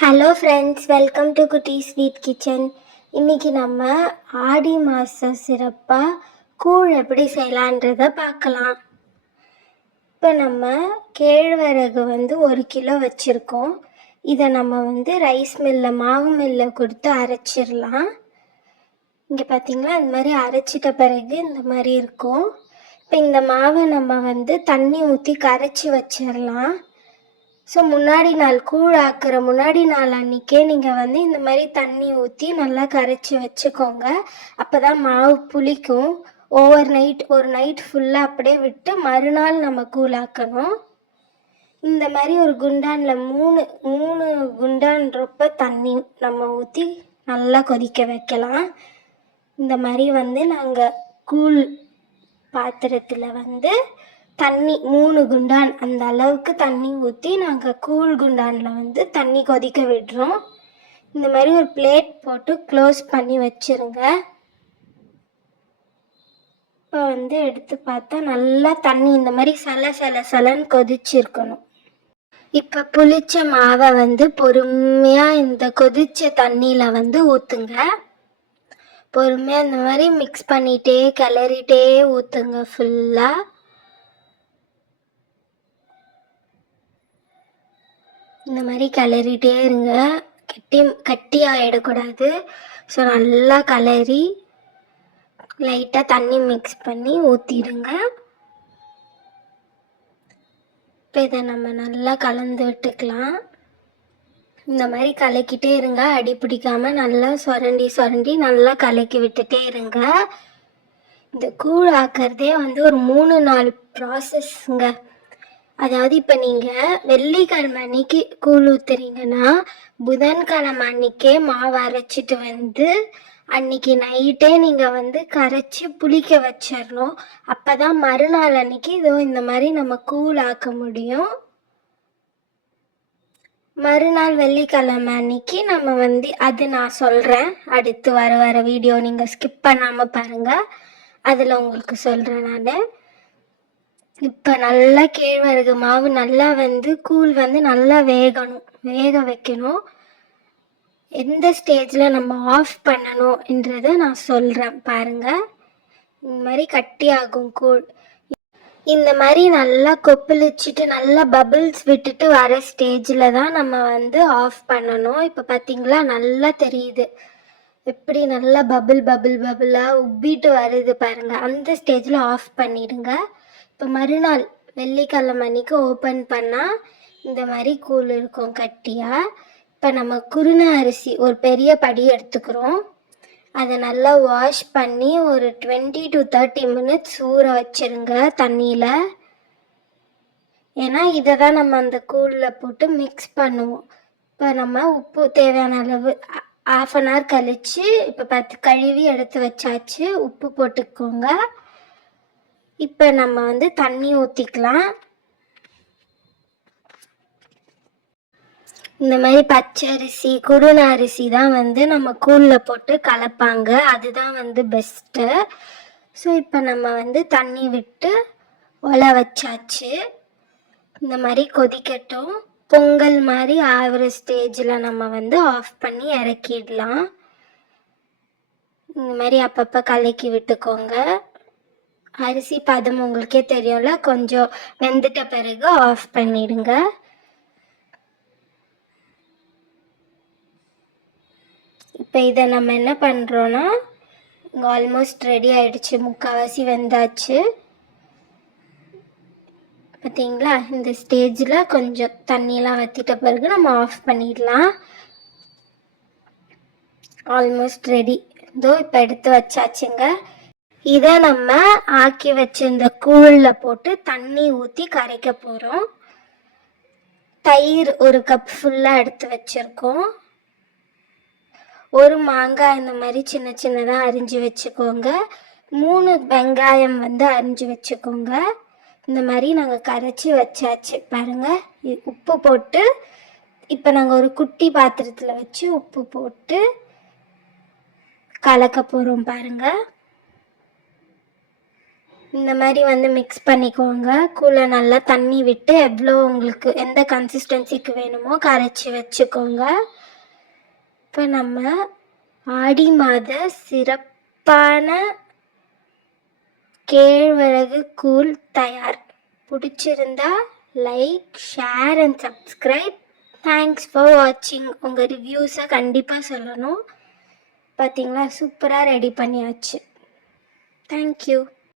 Hello friends, welcome to குட்டி sweet kitchen. இன்றைக்கி நம்ம ஆடி மாதம் சிறப்பாக கூழ் எப்படி செய்யலான்றதை பார்க்கலாம். இப்போ நம்ம கேழ்வரகு 1 கிலோ வச்சுருக்கோம். இதை நம்ம ரைஸ் மில்லில் மாவு மில்லில் கொடுத்து அரைச்சிடலாம். இங்கே பார்த்திங்களா, இந்த மாதிரி அரைச்சிட்ட பிறகு இந்த மாதிரி இருக்கும். இப்போ இந்த மாவை நம்ம தண்ணி ஊற்றி கரைச்சி வச்சிடலாம். ஸோ முன்னாடி நாள் கூழ் ஆக்குற முன்னாடி நாள் அன்றைக்கே நீங்கள் இந்த மாதிரி தண்ணி ஊற்றி நல்லா கரைச்சி வச்சுக்கோங்க. அப்போ தான் மாவு புளிக்கும். ஒரு நைட் ஃபுல்லாக அப்படியே விட்டு மறுநாள் நம்ம கூழ் ஆக்கணும். இந்த மாதிரி ஒரு குண்டானில் மூணு குண்டான்றப்ப தண்ணி நம்ம ஊற்றி நல்லா கொதிக்க வைக்கலாம். இந்த மாதிரி நாங்கள் கூழ் பாத்திரத்தில் தண்ணி 3 குண்டான் அந்த அளவுக்கு தண்ணி ஊற்றி நாங்கள் கூழ் குண்டானில் தண்ணி கொதிக்க விடுறோம். இந்த மாதிரி ஒரு பிளேட் போட்டு க்ளோஸ் பண்ணி வச்சுருங்க. இப்போ எடுத்து பார்த்தா நல்லா தண்ணி இந்த மாதிரி சலன்னு கொதிச்சிருக்கணும். இப்போ புளிச்ச மாவை பொறுமையாக இந்த கொதிச்ச தண்ணியில் ஊற்றுங்க. பொறுமையாக இந்த மாதிரி மிக்ஸ் பண்ணிகிட்டே கிளறிட்டே ஊற்றுங்க. ஃபுல்லாக இந்த மாதிரி கிளறிட்டே இருங்க. கட்டி ஆகிடக்கூடாது. ஸோ நல்லா கிளறி லைட்டாக தண்ணி மிக்ஸ் பண்ணி ஊற்றிடுங்க. இப்போ இதை நம்ம நல்லா கலந்து விட்டுக்கலாம். இந்த மாதிரி கலக்கிட்டே இருங்க. அடி பிடிக்காமல் நல்லா சுரண்டி நல்லா கலக்கி விட்டுட்டே இருங்க. இந்த கூழ் ஆக்கிறதே ஒரு 3-4 ப்ராசஸ்ங்க. அதாவது இப்போ நீங்கள் வெள்ளிக்கிழமை அன்னைக்கு கூழ் ஊற்றுறீங்கன்னா புதன்கிழமை அன்னைக்கே மாவு அரைச்சிட்டு அன்னைக்கு நைட்டே நீங்கள் கரைச்சி புளிக்க வச்சிடணும். அப்போ தான் மறுநாள் அன்னைக்கு இந்த மாதிரி நம்ம கூழ் ஆக்க முடியும். மறுநாள் வெள்ளிக்கிழமை அன்னைக்கு நம்ம அது நான் சொல்கிறேன். அடுத்து வர வீடியோ நீங்கள் ஸ்கிப் பண்ணாமல் பாருங்கள். அதில் உங்களுக்கு சொல்கிறேன் நான். இப்போ நல்லா கேழ்வரகு மாவு நல்லா கூழ் நல்லா வேக வைக்கணும். எந்த ஸ்டேஜில் நம்ம ஆஃப் பண்ணணுன்றதை நான் சொல்கிறேன் பாருங்கள். இந்த மாதிரி கட்டி ஆகும் கூழ். இந்த மாதிரி நல்லா கொப்பளிச்சிட்டு நல்லா பபிள்ஸ் விட்டுட்டு வர ஸ்டேஜில் தான் நம்ம ஆஃப் பண்ணணும். இப்போ பார்த்தீங்களா, நல்லா தெரியுது எப்படி நல்லா பபிளாக உப்பிட்டு வருது பாருங்கள். அந்த ஸ்டேஜில் ஆஃப் பண்ணிடுங்க. இப்போ மறுநாள் வெள்ளிக்கிழமை அன்னைக்கு ஓப்பன் பண்ணால் இந்த மாதிரி கூழ் இருக்கும் கட்டியாக. இப்போ நம்ம குருணை அரிசி ஒரு பெரிய படி எடுத்துக்கிறோம். அதை நல்லா வாஷ் பண்ணி ஒரு 20 to 30 minutes ஊற வச்சுருங்க தண்ணியில். ஏன்னா இதை தான் நம்ம அந்த கூழில் போட்டு மிக்ஸ் பண்ணுவோம். இப்போ நம்ம உப்பு தேவையான அளவு ½ an hour கழித்து இப்போ கழுவி எடுத்து வச்சாச்சு. உப்பு போட்டுக்கோங்க. இப்போ நம்ம தண்ணி ஊற்றிக்கலாம். இந்த மாதிரி பச்சரிசி குருணை அரிசி தான் நம்ம கூழில் போட்டு கலப்பாங்க. அதுதான் பெஸ்ட்டு. ஸோ இப்போ நம்ம தண்ணி விட்டு ஒலை வச்சாச்சு. இந்த மாதிரி கொதிக்கட்டும். பொங்கல் மாதிரி ஆகிற ஸ்டேஜில் நம்ம ஆஃப் பண்ணி இறக்கிடலாம். இந்த மாதிரி அப்பப்போ கலக்கி விட்டுக்கோங்க. அரிசி பதம் உங்களுக்கே தெரியும்ல, கொஞ்சம் வெந்துட்ட பிறகு ஆஃப் பண்ணிடுங்க. இப்போ இதை நம்ம என்ன பண்ணுறோன்னா, இங்கே ஆல்மோஸ்ட் ரெடி ஆகிடுச்சு. முக்கால்வாசி வெந்தாச்சு. பார்த்தீங்களா, இந்த ஸ்டேஜில் கொஞ்சம் தண்ணியெலாம் வற்றிட்ட பிறகு நம்ம ஆஃப் பண்ணிடலாம். Almost ready. இதோ இப்போ எடுத்து வச்சாச்சுங்க. இதை நம்ம ஆக்கி வச்சிருந்த கூழில் போட்டு தண்ணி ஊற்றி கரைக்க போகிறோம். தயிர் 1 கப் ஃபுல்லாக எடுத்து வச்சுருக்கோம். ஒரு மாங்காய் இந்த மாதிரி சின்னதாக அரிஞ்சு வச்சுக்கோங்க. 3 வெங்காயம் அரிஞ்சு வச்சுக்கோங்க. இந்த மாதிரி நாங்கள் கரைச்சி வச்சாச்சு பாருங்கள். உப்பு போட்டு இப்போ நாங்கள் ஒரு குட்டி பாத்திரத்தில் வச்சு உப்பு போட்டு கலக்க போகிறோம் பாருங்கள். இந்த மாதிரி வந்து மிக்ஸ் பண்ணிக்கோங்க. கூட நல்லா தண்ணி விட்டு எவ்வளோ உங்களுக்கு எந்த கன்சிஸ்டன்சிக்கு வேணுமோ கரைச்சி வச்சுக்கோங்க. இப்போ நம்ம ஆடி மாத சிறப்பான கேழ்வரகு கூழ் தயார். பிடிச்சிருந்தா like, share and subscribe. Thanks for வாட்சிங். உங்கள் ரிவ்யூஸை கண்டிப்பாக சொல்லணும். பார்த்தீங்களா, சூப்பராக ரெடி பண்ணியாச்சு. தேங்க்யூ.